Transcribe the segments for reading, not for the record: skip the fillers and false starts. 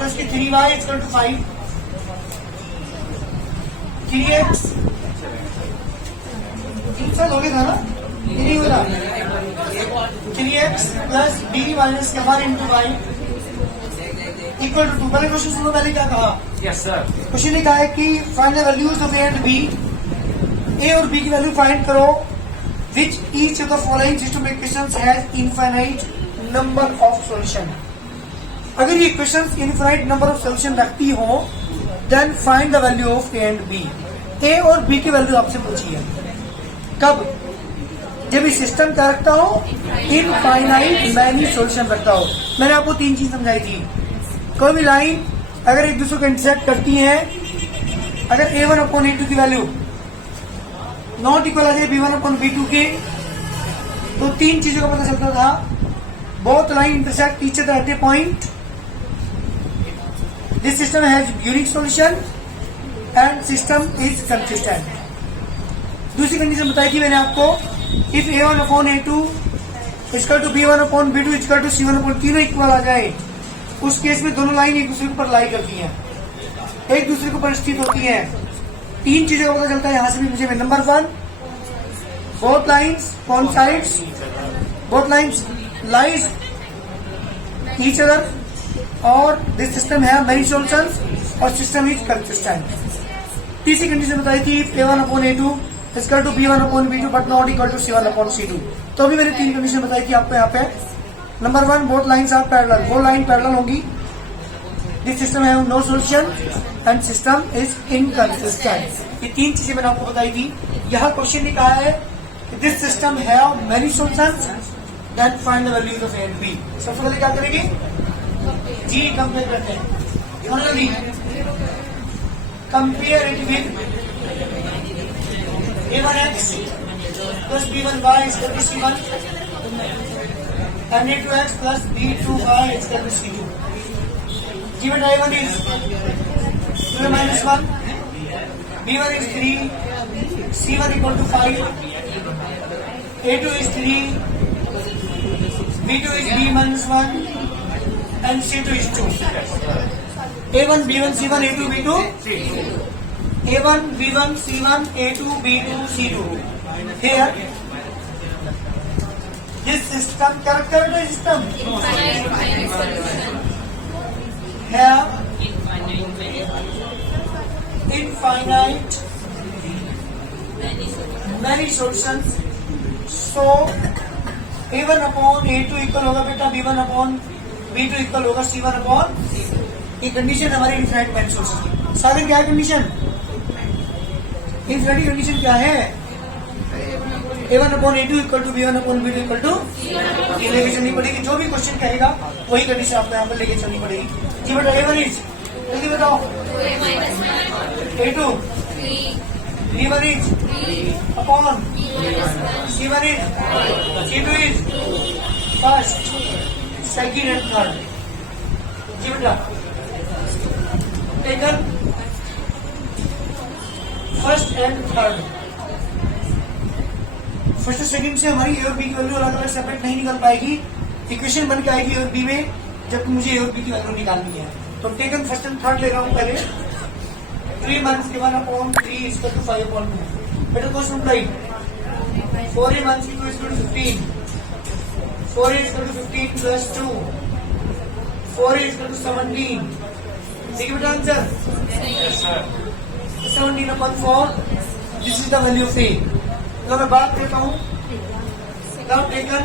तो इसकी 3y equal to 5, 3x insert हो गया था ना, ये नहीं हो रहा, 3x plus b minus one into Y equal to 2। पहले क्वेश्चन सुनो, पहले क्या कहा? Yes sir. क्वेश्चन ने कहा है कि find the values of A and B, A और बी की वैल्यू फाइंड करो which each of the following system equations has infinite number of solution. अगर ये equations infinite number of solution रखती हो then find the value of A and B. A और B की value आपसे पूछी है कब? जब ये सिस्टम क्या रखता हो, इनफाइनाइट मैनी सॉल्यूशन रखता हो। मैंने आपको तीन चीज समझाई थी। कोई भी लाइन अगर एक दूसरे को इंटरसेक्ट करती है, अगर a1 अपॉन a2 की वैल्यू नॉट इक्वल आ जाए b1 अपॉन b2 के, तो तीन चीजों का पता चलता था। Both line intersect each other at a point, this system has unique solution and system is consistent. दूसरी कंडीशन बताई थी मैंने आपको, if a1 upon a2 equal to b1 upon b2 equal to c1 upon, तीनों इक्वल आ जाए, उस केस में दोनों लाइन एक दूसरे के ऊपर लाई करती हैं, एक दूसरे के ऊपर स्थित होती हैं। तीन चीजों का पता चलता है यहां से भी मुझे। Number one, both lines on sides, both lines lies each other, और दिस सिस्टम है मेनी सॉल्यूशंस और सिस्टम इज कंसिस्टेंट। तीसरी कंडीशन बताई थी, a1 upon a2 equal to b1 upon b2 but not equal to c1 upon c2। तो अभी मैंने तीन कंडीशन बताई थी आपको यहाँ पे। Number one, both lines are parallel, वो लाइन पैरेलल होंगी, दिस सिस्टम है no solution and system is inconsistent. ये तीन चीजें मैंने आपको बताई थी। यहाँ क्वेश्चन ने कहा है this system have many solutions then find the values of A and B. सबसे पहले क्या करेंगे जी, कंपेयर करते हैं। Compare it with a1x plus b1y equal to c1 and a2x plus b2y is equal to c2. Given a1 is 2 minus 1, b1 is 3, c1 equal to 5, a2 is 3, b2 is b minus 1, and c2 is 2. a1, b1, c1, a2, b2, a1, b1, c1, a2, b2, c2. Here, this system, character system, have infinite many solutions. So a1 upon a2 equal होगा बेटा b1 upon b2 equal होगा c1 upon, ये condition हमारी infinite many solution की। सारे क्या है condition? Infinity condition क्या है? a1 upon a2 equal to b1 upon b2 equal to, ये लेके चलनी पड़ेगी। जो भी क्वेश्चन कहेगा वही कंडीशन आपको यहाँ पर लेके चलनी पड़ेगी। जी बेटा, a1 इज, जल्दी बताओ, a2 b1 is upon c1 is, c2 is first, second and third. जी बेटा, taken first and third. First second से हमारी ए और बी की वैल्यू अलग अलग सेपरेट नहीं निकल पाएगी, इक्वेशन बन के आएगी ए और बी में, जब मुझे ए और बी की वैल्यू निकालनी है। तो टेकन फर्स्ट एंड थर्ड ले रहा हूं पहले। 3 minus 1 upon 3 equal to 5 upon 2। बेटा question right, 4a minus 2 equal to 15, 4a equal to 15 plus 2, 4a equal to 17। ठीक है बेटा answer? 17 upon 4, this is the value of A. तो मैं बात करता हूँ, नाउ टेकन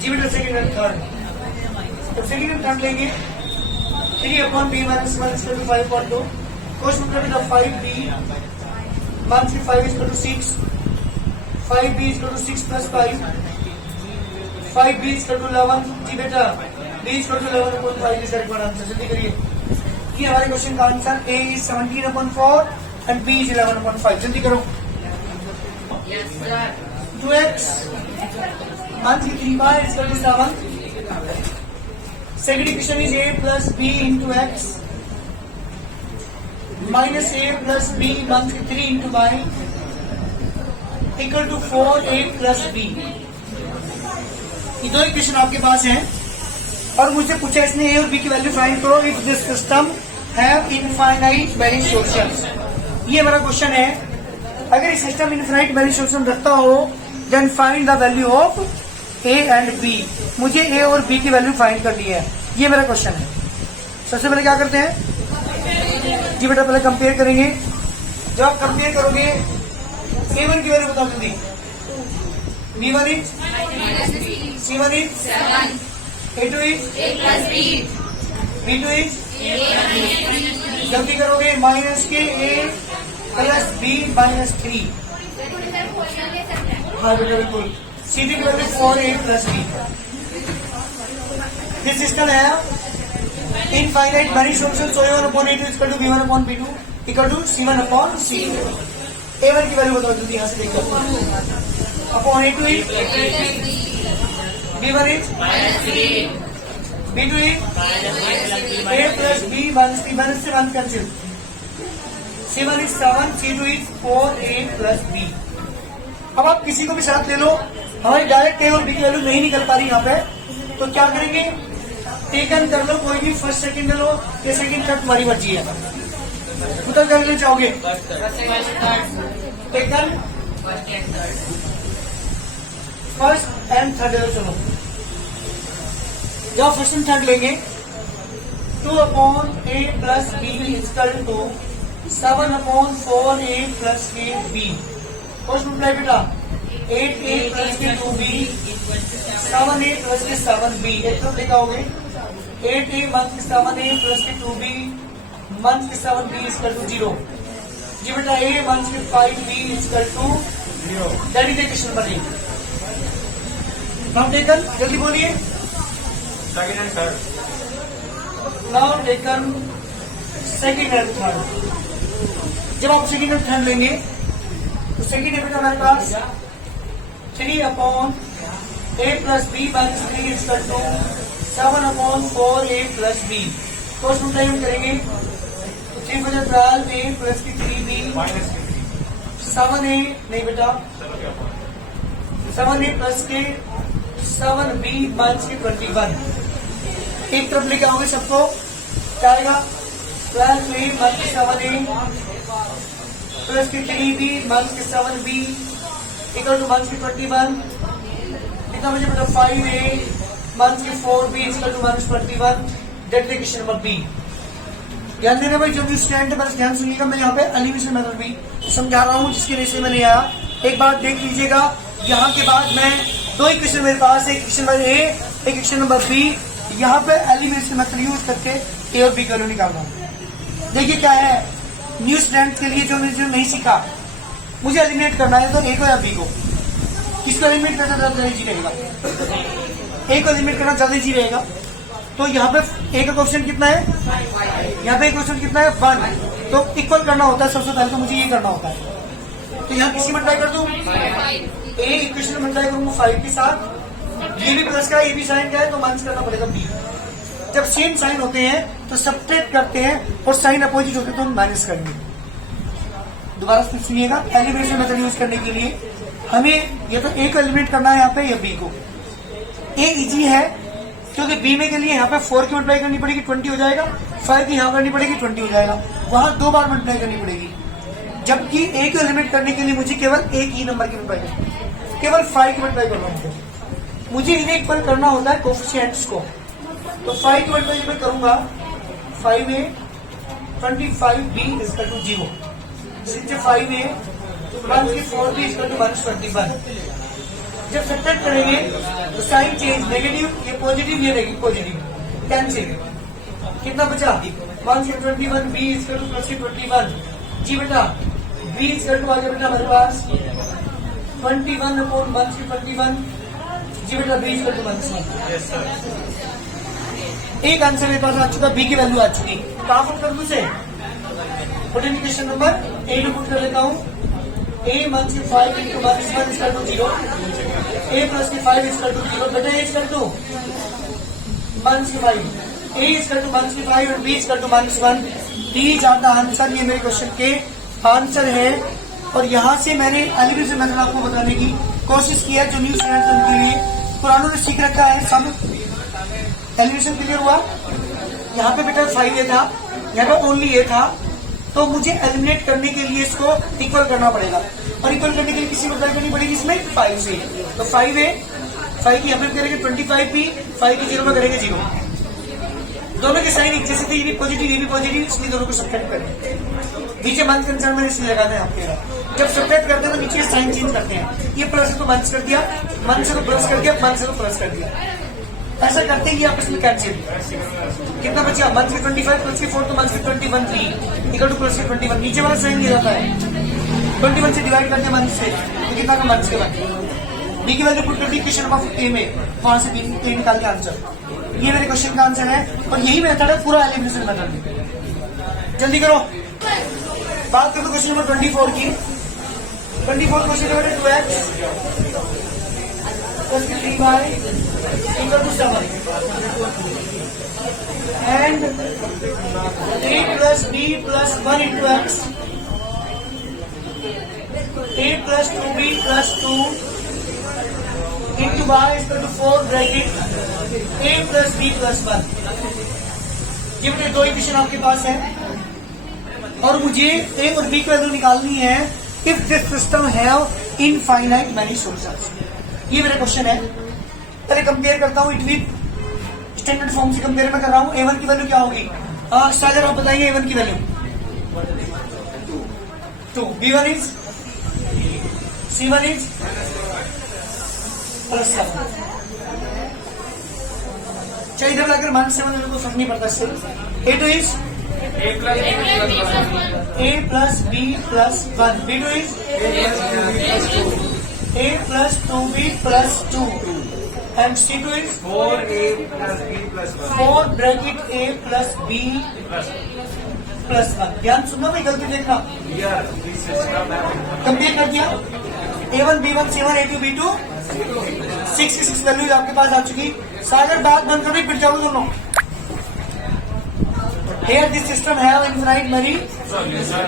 जी बेटा सेकंड एंड थर्ड। तो सेकंड एंड थर्ड लेंगे, 3 upon b minus 1 equal to 5 upon 2। Question कर बेटा 5b minus 5 equal to 6, 5b equal to 6 plus 5, 5b equal to 11। जी बेटा b equal to 11 upon 5 is the answer. जल्दी करिए, ये हमारे क्वेश्चन का answer. a is 17 upon 4 and b is 11 upon 5. जल्दी करो। Yes, sir. 2x 1 3y is equal to 7. Second equation is a plus b into x minus a plus b 1 3 into y equal to 4a plus b। ये दो equation आपके पास हैं। और मुझसे पूछा इसने ए और बी की वैल्यू फाइंड करो if this system have infinite many solutions. ये मेरा क्वेश्चन है, अगर इस सिस्टम इनफाइनाइट मैनी सॉल्यूशन रखता हो then find the value of A and B. मुझे ए और बी की वैल्यू फाइंड करनी है, ये मेरा क्वेश्चन है। सबसे पहले क्या करते हैं जी बेटा, पहले कंपेयर करेंगे। जब आप कंपेयर करोगे A1 की वैल्यू बता जल्दी, B1 is C1 is A2 is B2 is, जल्दी करोगे माइनस के A प्लस B माइनस 3। हाँ बेटा बिल्कुल। C की value 4A plus B। This system है infinite many solutions, so A1 upon A2 equal to B1 upon B2 equal to C1 upon C। A1 की value बताओ जल्दी, यहाँ से देखो। Upon A2 is B1 is B2 is A plus B minus 3 minus से 1 cancel. C1 is 7, C2 is 4A plus B। अब आप किसी को भी साथ ले लो, हमारी डायरेक्ट A और B की वैल्यू नहीं निकल पा रही यहाँ पे, तो क्या करेंगे, टेकन कर लो, कोई भी फर्स्ट सेकंड ले लो या सेकंड थर्ड, तुम्हारी मर्जी है। उतर कर ले चाहोगे टेकन फर्स्ट एंड थर्ड ले लो। चलो जब फर्स्ट एंड थर्ड लेंगे 2 upon A plus B equal to 7 upon 4A plus k B। First multiply बेटा 8A प्लस के 2B 7A प्लस के 7B। एक तरफ लिखा होगे 8A माइनस 7A प्लस के 2B माइनस के 7B इक्वल टू 0। जी बेटा A minus k 5B equal to 0। That is question number 8। Now taken, जल्दी बोलिए। Second and third. Now taken second and third. जब आप सेकंड एंड थर्ड लेंगे तो second है बेटा हमारे पास 3 upon A plus B minus 3 equal to 7 upon 4A plus B। First multiply करेंगे तो 3 बजे 12A प्लस की 3B माइनस 7A, नहीं बेटा 7A प्लस के 7B माइनस के 21। एक तरफ लेके आओगे सबको, क्या आएगा 12A माइनस के 7A प्लस के 3B माइनस के 7B इक्वल टू माइनस के 21। कितना मुझे बेटा 5A minus k 4B equal to minus 21। That is question number B. ध्यान देना भाई, जो भी स्टूडेंट है बस ध्यान सुनिएगा, मैं यहाँ पे एलिमिनेशन मेथड भी समझा रहा हूँ जिसकी वजह से मैं नहीं आया। एक बात देख लीजिएगा, यहाँ के बाद मैं 2 इक्वेशन मेरे पास, एक क्वेश्चन नंबर ए, एक क्वेश्चन नंबर बी। यहाँ पे एलिमिनेशन मेथड यूज करके ए और बी का वैल्यू निकाल रहा हूँ। देखिए क्या है, न्यू स्टूडेंट के लिए जो नहीं सीखा, मुझे एलिमिनेट करना है तो ए को या बी को। किसको एलिमिनेट करना ज्यादा इजी रहेगा, ए को एलिमिनेट करना ज्यादा इजी रहेगा। तो यहाँ पे ए का क्वेश्चन कितना है, यहाँ पे क्वेश्चन कितना है 1, तो इक्वल करना होता है सबसे पहले, तो मुझे ये करना होता है। तो यहाँ किसी मल्टीप्लाई कर दूं, ए इक्वेशन मल्टीप्लाई करूंगा 5 के साथ, ये भी प्लस का ये भी साइन का है तो माइनस करना पड़ेगा बी। जब सेम साइन होते हैं तो सब्ट्रैक्ट करते हैं और साइन अपोजिट होते हैं तो हम माइनस करेंगे। दोबारा सुनिएगा, एलिमिनेशन मेथड यूज करने के लिए हमें या तो ए को एलिमिनेट करना है यहाँ पे या बी को। ए इजी है क्योंकि बी में के लिए यहाँ पे 4 की मल्टीप्लाई करनी पड़ेगी 20 हो जाएगा, 5 की यहाँ करनी पड़ेगी 20 हो जाएगा, वहां 2 बार मल्टीप्लाई करनी पड़ेगी। जबकि ए को एलिमिनेट करने के लिए मुझे केवल एक ही नंबर की मल्टीप्लाई करनी, केवल 5 की मल्टीप्लाई करना होता है। मुझे इन्हें इक्वल करना होता है कोफिशिएंट्स को, तो 5 की मल्टीप्लाई मैं करूंगा 5A 25B equal to 0। सिंचे 5A 1 की 4B इक्वल टू -21। जब सब्ट्रैक्ट करेंगे तो साइन चेंज, नेगेटिव ये पॉजिटिव, ये नेगेटिव पॉजिटिव, कैंसिल। कितना बचा 1 की 21, B इक्वल टू प्लस की 21। जी बेटा B इक्वल टू आ गया बेटा हमारे पास 21 अपॉन 1 की 21। जी बेटा B equal to -1। Yes sir. एक आंसर मेरे पास आ चुका, बी की वैल्यू आ चुकी। कहाँ पुट कर दूं से, क्वेश्चन नंबर ए में पुट कर लेता हूँ। ए minus k 5 into -1 equal to 0, A plus k 5 equal to 0। बेटा ए equal to minus k 5, A equal to minus k 5 और बी इक्वल टू -1। डी जाता आंसर, ये मेरे क्वेश्चन के आंसर है। और यहाँ से मैंने एलिमिनेशन मेथड आपको बताने की कोशिश की है, जो न्यू स्टूडेंट्स उनके लिए पुरानों ने सीख रखा है सब। एलिमिनेशन क्लियर हुआ। यहाँ पे बेटा 5A था, यहाँ पे ओनली A था, तो मुझे एलिमिनेट करने के लिए इसको इक्वल करना पड़ेगा, और इक्वल करने के लिए किसी मल्टीप्लाई करनी पड़ेगी इसमें 5 से। तो 5A 5 की यहाँ पे करेंगे 25P, 5 की 0 में करेंगे 0। दोनों के साइन एक जैसे थे, ये भी पॉजिटिव ये भी पॉजिटिव, इसलिए दोनों को सब्ट्रैक्ट करें। नीचे मंथ कंसर्न मैंने इसलिए लगाना है आपके। जब सब्ट्रैक्ट करते हैं तो नीचे साइन चेंज करते हैं, ये प्लस है तो माइनस कर दिया, माइनस से तो प्लस कर दिया, माइनस से तो प्लस कर दिया। ऐसा करते ही आपस में कैंसिल। कितना बचा? मंथ के 25 प्लस के 4 तो मंथ के 21 3 इक्वल टू प्लस के 21। नीचे वाला साइन ये रहता है, 21 से डिवाइड करते हैं मंथ से, तो कितना का मंथ के बाद बी की वैल्यू पुट कर दी क्वेश्चन ऑफ ए में, वहां से बी निकाल के आंसर। ये मेरे क्वेश्चन का आंसर है, और यही मेथड है पूरा एलिमिनेशन मेथड। जल्दी करो। बात करो क्वेश्चन नंबर 24 की। 24 question number 2x plus 3y equal to 7 and a plus b plus 1 into x, a plus 2b plus 2 into y is equal to 4 bracket a plus b plus 1। ये मेरे दो equation आपके पास है, और मुझे a और b की value निकालनी है if this system have infinite many solutions. ये मेरा क्वेश्चन है। पहले कंपेयर करता हूँ, इट विद स्टैंडर्ड फॉर्म से कंपेयर में कर रहा हूँ। a1 की वैल्यू क्या होगी? सागर आप बताइए a1 की value 2, b1 is, c1 is plus 7। चाहिए इधर लाकर -7 मेरे को फर्क नहीं पड़ता इससे। a2 is a plus b plus 1, b2 is a plus 2b plus 2 and c2 is 4A plus B plus 1. 4 bracket a plus b plus 1। ध्यान सुनना भाई, गलती देखना। Here, this system have compare कर दिया, a1 b1 c1 a2 b2, 6 की 6 value आपके पास आ चुकी। सागर बात बंद करो, पिट जाओ दोनों। Here this system have infinite many solution.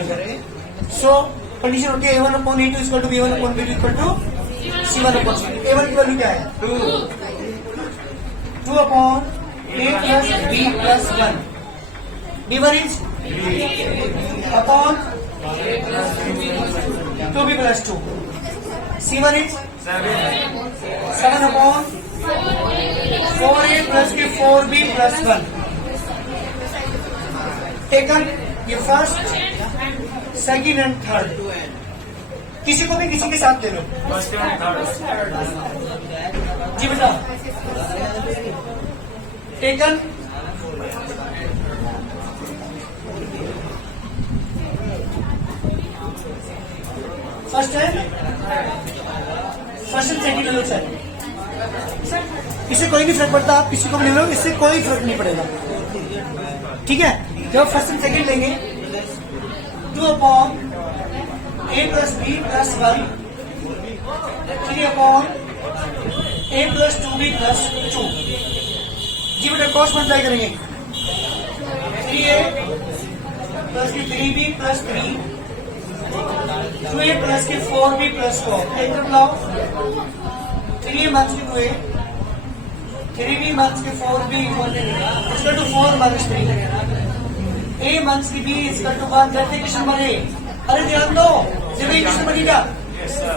so condition होती है a1 upon a2 is equal to b1 upon b2 equal to c1 upon c2। a1 की वैल्यू क्या है? 2 upon a plus b plus 1, b1 is upon 2b plus 2, c1 is 7 upon 4a plus के 4b plus 1। Taken ये first, second and third, किसी को भी किसी के साथ ले लो। First and third. जी बेटा, टेकन फर्स्ट एंड सेकंड ले लो सर। इससे कोई नहीं फर्क पड़ता, आप किसी को भी ले लो, इससे कोई फर्क नहीं पड़ेगा। ठीक है, जब फर्स्ट एंड सेकंड लेंगे 2 upon a plus b plus 1, 3 upon a plus 2b plus 2। जी बेटा क्रॉस मल्टीप्लाई करेंगे, 3a प्लस के 3b प्लस 3, 2a प्लस के 4b प्लस 4। एक तरफ लाओ, 3a माइनस के 2a, 3b minus k 4b इसका टू 4 माइनस 3, a माइनस की b इसका टू 1। जैसे क्वेश्चन नंबर ए, अरे ध्यान दो, जब ये क्वेश्चन बनेगा Yes, sir.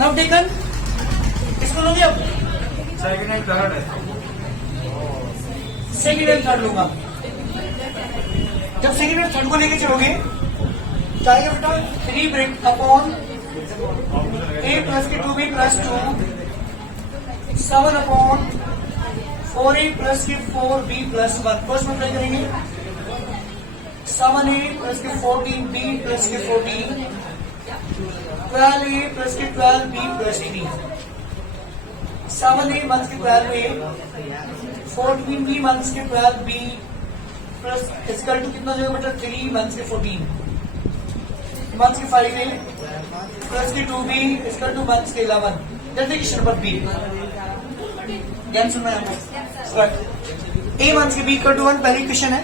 नाउ टेकन, इसको लोगे अब Second and third है। सेकंड एंड थर्ड लूंगा। जब सेकंड एंड थर्ड को लेके चलोगे तो आएगा बेटा 3 ब्रेक अपॉन a प्लस के 2b plus 2, 7 upon 4a plus के 4b प्लस 1। फर्स्ट मल्टीप्लाई करेंगे, 7a प्लस के 14b प्लस के 14, 12a प्लस के 12b प्लस 3, 7a माइनस के 12a, 14b माइनस के 12b प्लस इसकल टू कितना जो है बेटा 3 माइनस के 14 माइनस के 5a प्लस के 2b इसकल टू माइनस के 11। जल्दी क्वेश्चन नंबर बी, ध्यान सुनना है आपको। a माइनस के b इक्वल टू 1 पहली क्वेश्चन है।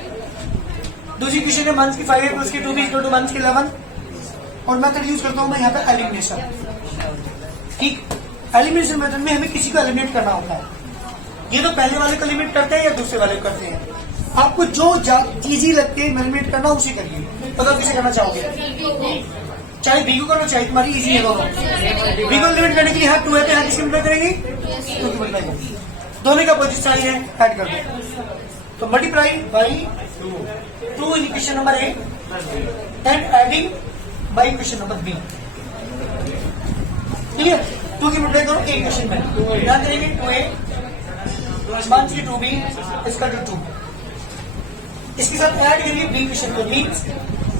दूसरी क्वेश्चन है माइनस की 5a प्लस के 2b इक्वल टू माइनस के 11, और मेथड यूज करता हूं मैं यहाँ पे एलिमिनेशन। ठीक, एलिमिनेशन मेथड में हमें किसी को एलिमिनेट करना होता है। ये तो पहले वाले को लिमिट करते हैं या दूसरे वाले को करते हैं? आपको जो इजी लगती है लिमिट करना उसी करिए। अगर किसे करना चाहोगे, चाहे बी को करो चाहे तुम्हारी इजी है दोनों। बी को लिमिट करने के लिए यहाँ 2 है तो यहाँ किसकी मल्टीप्लाई करेंगे? 2 की मल्टीप्लाई होगी। दोनों का पोजिशन चाहिए ऐड कर दो। तो multiply by 2 in equation number A and adding by equation number B. ठीक है, 2 की मल्टीप्लाई करो एक इक्वेशन में, ध्यान करेंगे 2a मान की 2b इसका 2। इसके साथ ऐड करिए बी इक्वेशन को, मीन्स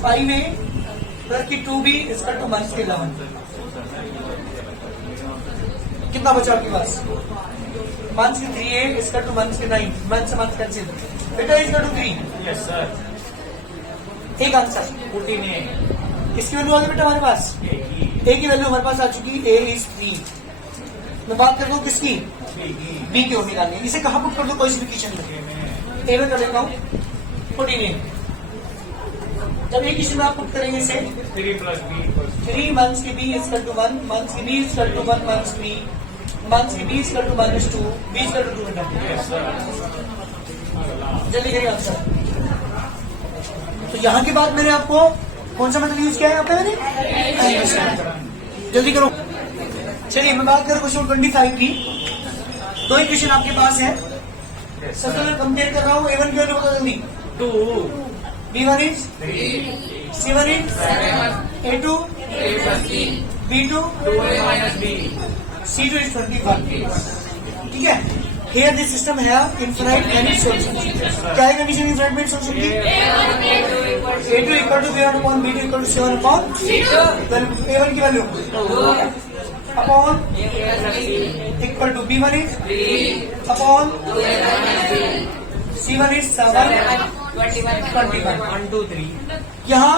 5a प्लस की 2b इसका 2 माइनस के 11। कितना बचा आपके पास? माइनस की 3a इसका 2 माइनस के 9, माइनस से माइनस कैंसिल, बेटा इसका 2 3। Yes sir. एक आंसर 14A। इसकी वैल्यू आ गई बेटा हमारे पास, ए की वैल्यू हमारे पास आ चुकी, ए इज 3। मैं बात कर दूं किसकी? बी की होगी डालनी। इसे कहाँ पुट कर दो? कोई भी किचन में ए में कर देता हूँ 14A। जब एक किचन में आप पुट करेंगे इसे 3 + B 3 minus k B is 1 minus k B is 1 minus B minus k B is -2 B is 2 बेटा। Yes sir. जल्दी करिए आंसर। तो यहाँ के बाद मैंने आपको कौन सा मेथड यूज किया है यहाँ पे मैंने? जल्दी करो। चलिए मैं बात करूँ क्वेश्चन 25 की। 2 इक्वेशन आपके पास है, सबसे मैं कंपेयर कर रहा हूँ। A1 की वैल्यू बता जल्दी। 2 B1 is 3 C1 is A A2 + B B2 2A - B। C2 is 21। ठीक है, here this system have infinite many solutions। क्या है कंडीशन infinite many solution की? A2 equal to B1 upon B2 equal to C1 upon A1 की value upon equal to B1 is upon C1 is 7 21। 1 2 3। यहाँ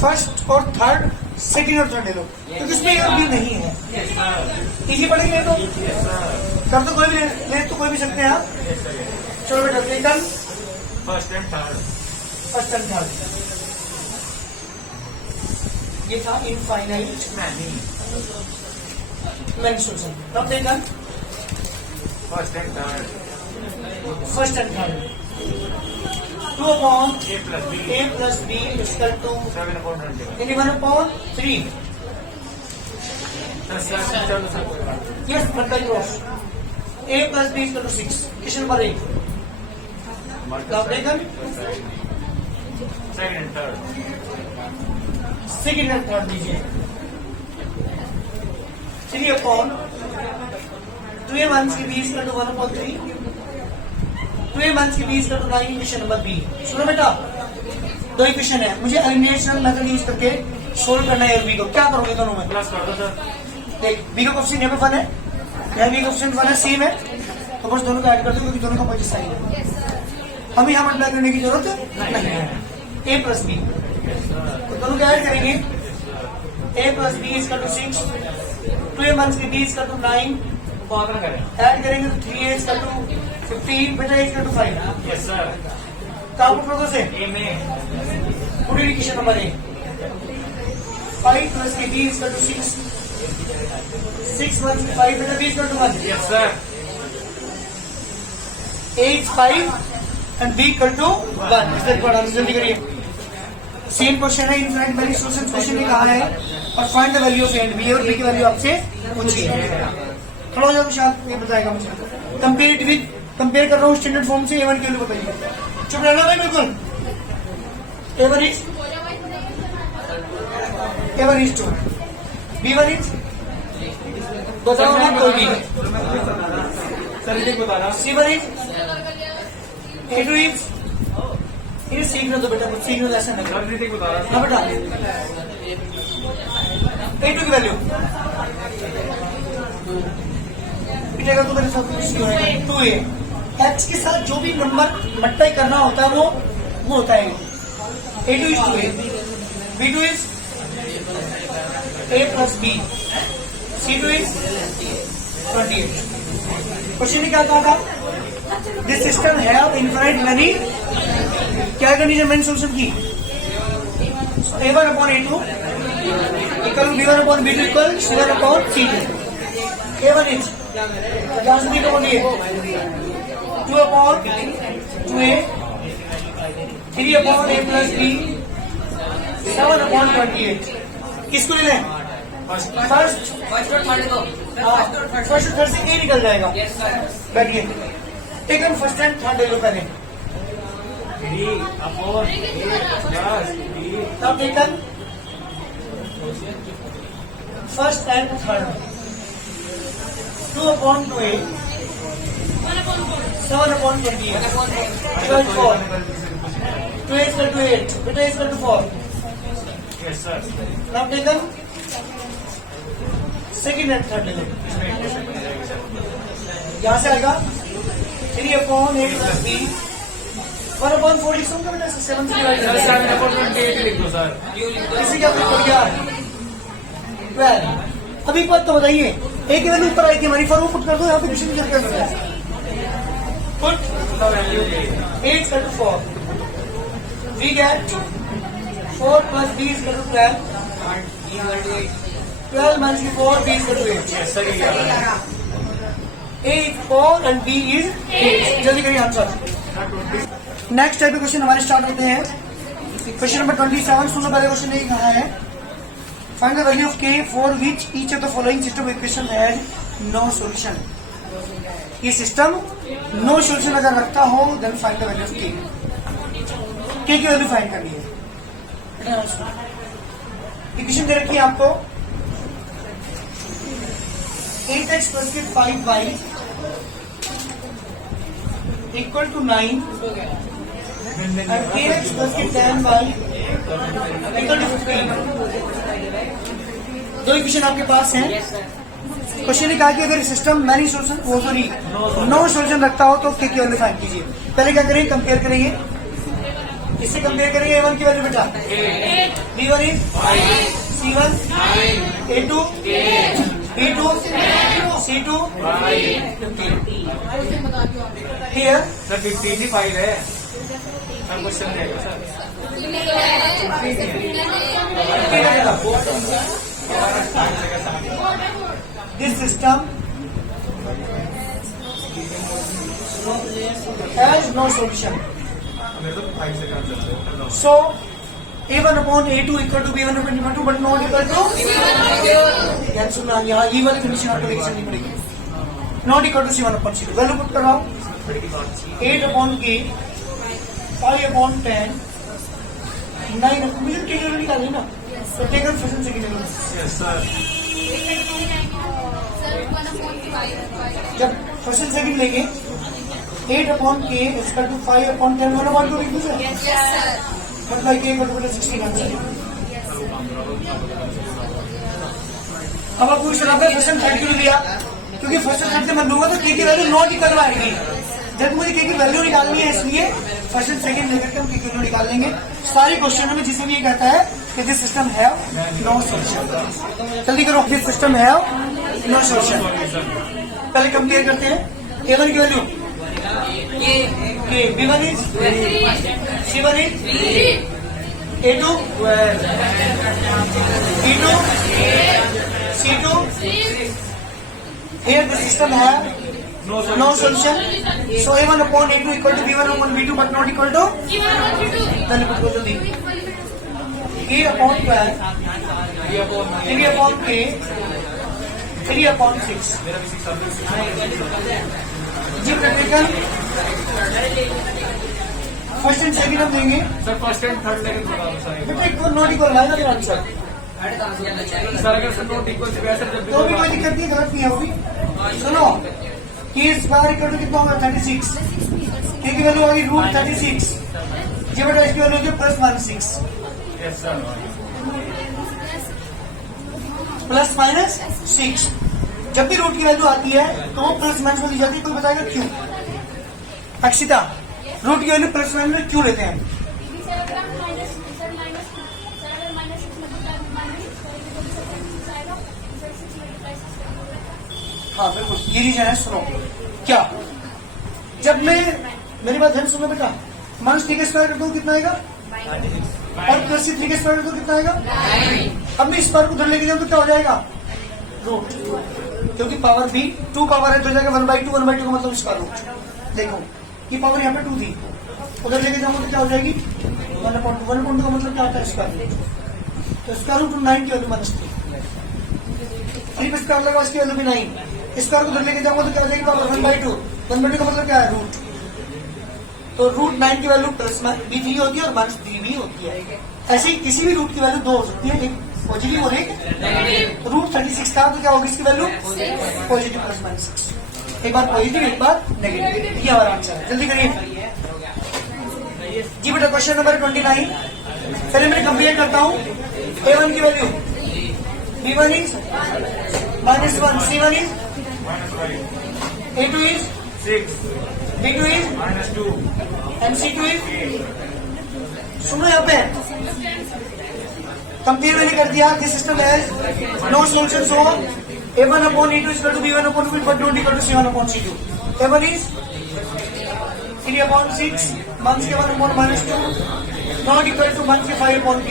first और third, second और third ले लो, तो इसमें ये भी नहीं है। Yes sir. इजी पड़ेगी तो यस सर। कर तो कोई भी ले तो कोई भी सकते हैं आप। चलो बेटा second first and third. First and third, ये था इनफाइनाइट मैनी सोल्यूशन। तब second first and third. First and third 2 upon A + B A plus B is equal to 7/21। 21/3। Yes sir. चलो sir. Yes, multiply cross. A plus B is equal to 6. Question number 8. Now taken second and third. second and third लीजिए। 3 upon 2a minus के b is equal to 1/3। 2a minus के b is equal to 9। Equation number B. सुनो बेटा, 2 इक्वेशन है, मुझे elimination method use करके solve करना है बी को। क्या करोगे दोनों में? प्लस कर दो सर। देख, बी का क्वेश्चन यहाँ पे 1 है, यहाँ बी का क्वेश्चन 1 है, सेम है, तो बस दोनों को ऐड कर दो क्योंकि दोनों का पोजीशन सही है। हमें यहाँ मल्टीप्लाई करने की जरूरत नहीं है। a प्लस बी, तो दोनों को ऐड करेंगे। a plus B is equal to 6, 2a minus b is equal to 9, corner करें। ऐड करेंगे तो 3a इज इक्वल टू 15, बेटा is equal to 5। Yes sir. कहाँ पर करोगे से? A में पूरी equation number 8। 5 plus k b is equal to 6, 6 minus 5, बेटा b is equal to 1। Yes sir. A is 5 and B equal to 1। इसका record जल्दी करिए। सेम क्वेश्चन है, इनफाइनाइट मैनी सोल्यूशन क्वेश्चन ने कहा है और find the value of A and B, और बी की वैल्यू आपसे पूछी है। थोड़ा हो जाओ विशाल, ये बताएगा मुझे। कंपेयर विद, कंपेयर कर रहा हूँ स्टैंडर्ड फॉर्म से। A1 की वैल्यू बताइए। चुप रहना भाई बिल्कुल। A1 is 2, B1 is बताओ ना कोई भी। सर ये बता रहा। C1 is A2 is, ये सीखना तो बेटा, कुछ सीखना लेसन है। सर ऋतिक बता रहा। हाँ बेटा, A2 की वैल्यू पिटेगा तो मेरे साथ कुछ नहीं होगा। 2a, x के साथ जो भी नंबर मल्टीप्लाई करना होता है वो होता है। A2 is 2a, B2 is a plus b, C2 is 28। Question ने क्या कहा था? दिस सिस्टम है इनफाइनाइट मैनी, क्या कंडीशन मैंने सोल्यूशन की? A1 upon A2 equal B1 upon B2 equal C1 upon C2। A1 is जहां से भी बोलिए 2 upon 2a, 3 upon a plus b, 7 upon 28. किसको ले लें? फर्स्ट फर्स्ट और थर्ड को फर्स्ट थर्ड से ए निकल जाएगा। यस सर बैठिए, टेकन फर्स्ट एंड थर्ड ले लो पहले। 3 upon a plus b तब taken first and third. 2 upon 2a, 7 upon 28, 12 4, 2a is equal to 8, beta is equal to 4. yes sir Now taken second and third ले लो। यहाँ से आएगा 3 upon a plus b, 1 upon 4 लिख दूंगा बेटा, 7 से divide sir कर 7 upon 28 लिख दो सर इसी क्या हो गया 12। अब एक बात तो बताइए, एक की वैल्यू ऊपर आई थी हमारी, फॉर वो पुट कर दो, यहाँ पे क्वेश्चन क्लियर कर दो। Put the value a is equal to 4, we get 4 plus b is equal to 12, 12 minus 4, b is equal to 8. yes sir ये A is 4 and B is 8. जल्दी करिए आंसर। नेक्स्ट टाइप के question हमारे start होते हैं। Question number 27 सुनो, पहले question यही कहा है, find the value of k for which each of the following system of equation has no solution. ये सिस्टम नो सॉल्यूशन अगर रखता हो then find the value of k की वैल्यू फाइंड करनी है। इक्वेशन दे रखी है आपको 8x plus 5y equal to 9 and kx plus 10y equal to 15। दो इक्वेशन आपके पास हैं। यस सर क्वेश्चन ने कहा कि अगर सिस्टम मैनी सोल्यूशन वो सॉरी नो सोल्यूशन रखता हो तो k की वैल्यू फाइंड कीजिए। पहले क्या करेंगे, कंपेयर करेंगे, इससे कंपेयर करेंगे a1 की वैल्यू बेटा, b1 is c1, a2, b2, c2, here sir 15 he file है सर क्वेश्चन देगा sir this system has no solution. So a1 upon a2 equal to b1 upon b2 but not equal to ध्यान सुनना, यहाँ ये वाली condition आपको लेके चलनी पड़ेगी। Not equal to c1 upon c2 value put कराओ 8 upon k 5 upon 10 9 upon मुझे k की वैल्यू निकालनी ना, तो taken first second level. yes sir जब फर्स्ट सेकंड लेंगे 8 upon k is equal to 5 upon 10 1 upon 2 लिख दूं सर, मतलब k equal to 16 आंसर। अब आपको इस तरह फर्स्ट एंड थर्ड क्यों लिया, क्योंकि फर्स्ट एंड थर्ड से मैं लूंगा तो k की वैल्यू नॉट इक्वल आएगी। जब मुझे k की वैल्यू निकालनी है इसलिए फर्स्ट एंड सेकंड लेकर के हम k की वैल्यू निकाल लेंगे। सारे क्वेश्चन में जिसे भी ये कहता है कि दिस सिस्टम है नो सॉल्यूशन। जल्दी करो, दिस सिस्टम है नो सॉल्यूशन। पहले कंपेयर करते हैं, a1 की value k, b1 is c1 is a2 b2 c2 here the system have no solution, so a1 upon a2 equal to b1 upon b2 but not equal to then put go जल्दी a upon 12 3 upon k 3 upon 6 जी practical first and second हम देंगे sir first and third लेके बता दो sir बेटा equal not equal है ना आंसर, सर अगर सर नोट इक्वल से वैसे जब भी तो भी कोई दिक्कत नहीं, गलत नहीं है वो भी। सुनो k स्क्वायर इक्वल टू कितना होगा 36, k की वैल्यू होगी √36, जी बेटा इसकी वैल्यू होगी +-6 yes sir +-6। जब भी रूट की वैल्यू आती है तो वो प्लस माइनस में दी जाती है, कोई बताएगा क्यों? अक्षिता, रूट की वैल्यू प्लस माइनस में क्यों लेते हैं? हाँ बिल्कुल ये रीजन है। सुनो क्या, जब मैं मेरी बात ध्यान सुनो बेटा, माइनस 3 का स्क्वायर कर दूं कितना आएगा, और प्लस 3 का स्क्वायर कर दूं कितना आएगा। अब मैं इस पावर को उधर लेके जाऊं तो क्या हो जाएगा, रूट, क्योंकि पावर भी 2 पावर है तो जाएगा 1/2 1/2 का मतलब इसका रूट। देखो की पावर यहाँ पे 2 थी, उधर लेके जाऊंगा तो क्या हो जाएगी 1/2 का मतलब क्या होता है स्क्वायर रूट, तो स्क्वायर रूट 9 की वैल्यू -3, 3 पे स्क्वायर लगा इसकी वैल्यू भी 9, स्क्वायर को उधर लेके जाऊंगा तो क्या हो जाएगी पावर 1/2, 1/2 का मतलब क्या है रूट, तो रूट 9 की वैल्यू +3 होती है और -3 भी होती है। ऐसे ही किसी भी रूट की वैल्यू 2 हो सकती है, एक पॉजिटिव और एक नेगेटिव। रूट 36 था तो क्या होगी इसकी वैल्यू पॉजिटिव +-6, एक बार पॉजिटिव एक बार नेगेटिव। ये हमारा आंसर है, जल्दी करिए जी बेटा। क्वेश्चन नंबर 29 पहले मैं कंपेयर करता हूँ। A1 की value B1 is -1, C1 is A2 is 6 B2 is -2 and C2 is, सुनो यहाँ पे कंपेयर मैंने कर दिया। This system has no solution, so A1/A2 equal to B1/B but not equal to C1/C2। A1 is 3/6 1/(-2) not equal to 1/5/k।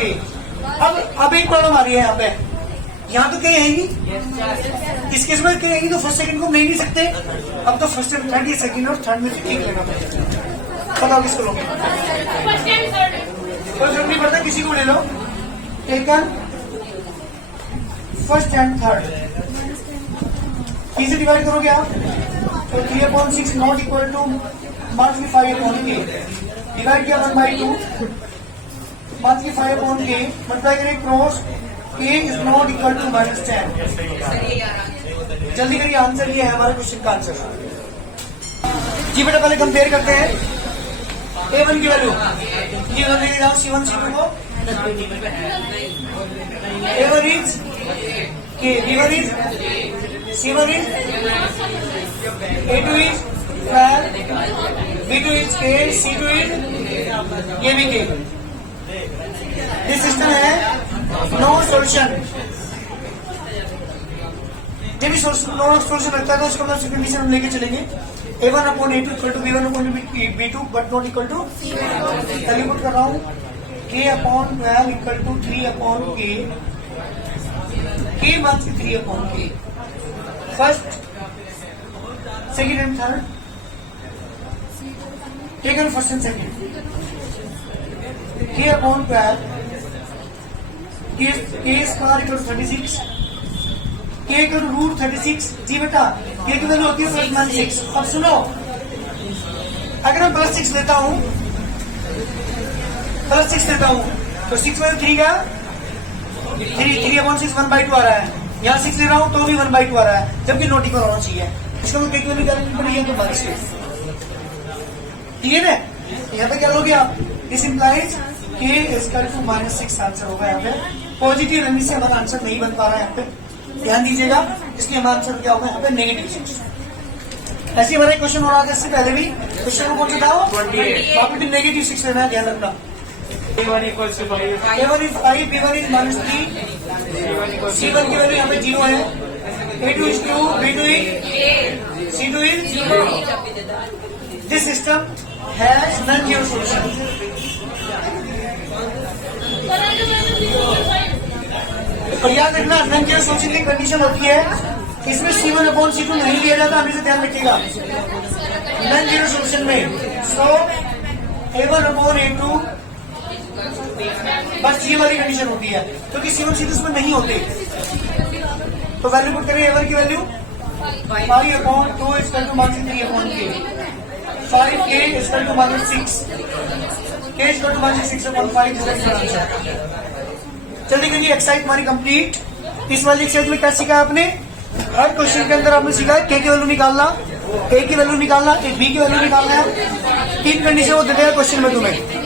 अब एक problem आ रही है यहाँ पे, यहाँ तो क्या है नहीं, इस केस में क्या है तो फर्स्ट सेकंड को हम ले नहीं सकते। अब तो फर्स्ट एंड थर्ड, ये सेकंड और थर्ड में से एक लेना पड़ेगा। बताओ किसको लोगे? कोई फर्क नहीं पड़ता, किसी को ले लो। टेकन फर्स्ट एंड थर्ड, किसे डिवाइड करोगे आप? तो 3/6 not equal to 1/5/k, divide किया 1/2 1/5/k, मल्टीप्लाई करें cross k is not equal to -10। जल्दी करिए, आंसर ये है हमारे क्वेश्चन का आंसर जी बेटा। पहले कंपेयर करते हैं A1 की वैल्यू, ये उधर लेके जाओ C1 C2 को। A1 is k, B1 is C1 is A2 is 12, B2 is k, C2 is ये भी k। दिस सिस्टम है नो सॉल्यूशन। जब भी नो सॉल्यूशन लगता है तो उसको मतलब कंडीशन हम लेके चलेंगे। A1/A2 equal to B1/B2 but not equal to, पहले पुट कर रहा हूँ k/12 equal to 3/k, k मान से 3/k, first second and third taken first and second. k/12 k square equal to 36, k equal टू रूट 36 जी बेटा। k की वैल्यू होती है +6। अब सुनो, अगर मैं +6 लेता हूँ तो 6 में 3 का 3/6 1/2 आ रहा है, यहाँ 6 ले रहा हूँ तो भी 1/2 आ रहा है, जबकि नॉट इक्वल होना चाहिए। इसका मतलब k की वैल्यू क्या पड़ी है तो -6, ठीक है। यहाँ पे क्या लोगे आप? This implies k equal to -6 answer होगा। यहाँ पे पॉजिटिव रहने से हमारा आंसर नहीं बन पा रहा है, यहाँ पे ध्यान दीजिएगा। इसलिए हमारा आंसर क्या होगा यहाँ पे -6। ऐसे हमारा क्वेश्चन हो रहा था इससे पहले भी, क्वेश्चन को कौन सा था? वहाँ पे भी -6 लेना है, ध्यान रखना। A1 equals to 5 A1 is 5, B1 is -3, C1 की वैल्यू यहाँ पे 0 है, A2 is 2, B2 is C2 is 0। This system has non zero solution. और याद रखना, नॉन जीरो सॉल्यूशन की कंडीशन होती है इसमें C1/C2 नहीं लिया जाता, हमेशा ध्यान रखिएगा नॉन जीरो सॉल्यूशन में। सो A1/A2 बस ये वाली कंडीशन होती है, क्योंकि C1 C2 इसमें नहीं होते। तो वैल्यू पुट करें A1 की value 5/2 equal to -3/k, 5k equal to -6, k equal to -6/5 is the answer. जल्दी करिए, एक्सरसाइज हमारी कंप्लीट। इस वाली एक्सरसाइज में क्या सीखा आपने? हर क्वेश्चन के अंदर आपने सीखा है k की वैल्यू निकालना, a की वैल्यू निकालना, एक b की वैल्यू निकालना है। 3 कंडीशन वो दे देगा क्वेश्चन में तुम्हें।